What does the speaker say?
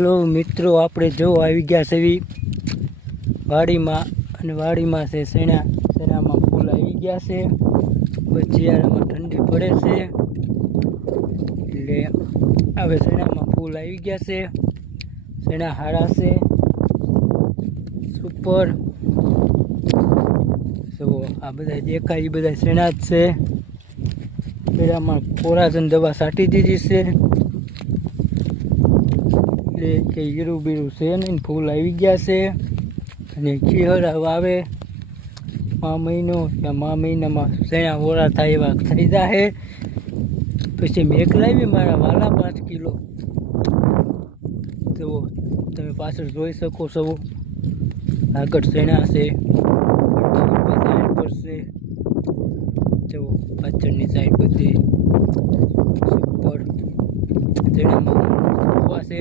Hello મિત્રો, આપણે જો આવી ગયા છે વાડીમાં, અને વાડીમાં છે શેણામાં ફૂલ આવી ગયા છે. શિયાળામાં ઠંડી પડે છે એટલે હવે શેણામાં ફૂલ આવી ગયા છે. શેણા હારા છે, સુપર. જુઓ આ બધા દેખાય, એ બધા શેણા જ છે. શેણામાં કોરાજન દવા છાંટી દીધી છે એટલે કે હીરું બીરું છે નહીં, ફૂલ આવી ગયા છે. અને ખીહર આવે મા મહિનામાં શેણા ઓરા થાય એવા થઈ જાય. પછી મેઘ લાવી મારા વાલા 5 કિલો. જુઓ તમે પાછળ જોઈ શકો છો, આગળ શેણા છે, સાઈડ પર છે. જુઓ પાછળની સાઈડ બધી ઉપર શેણામાં છે.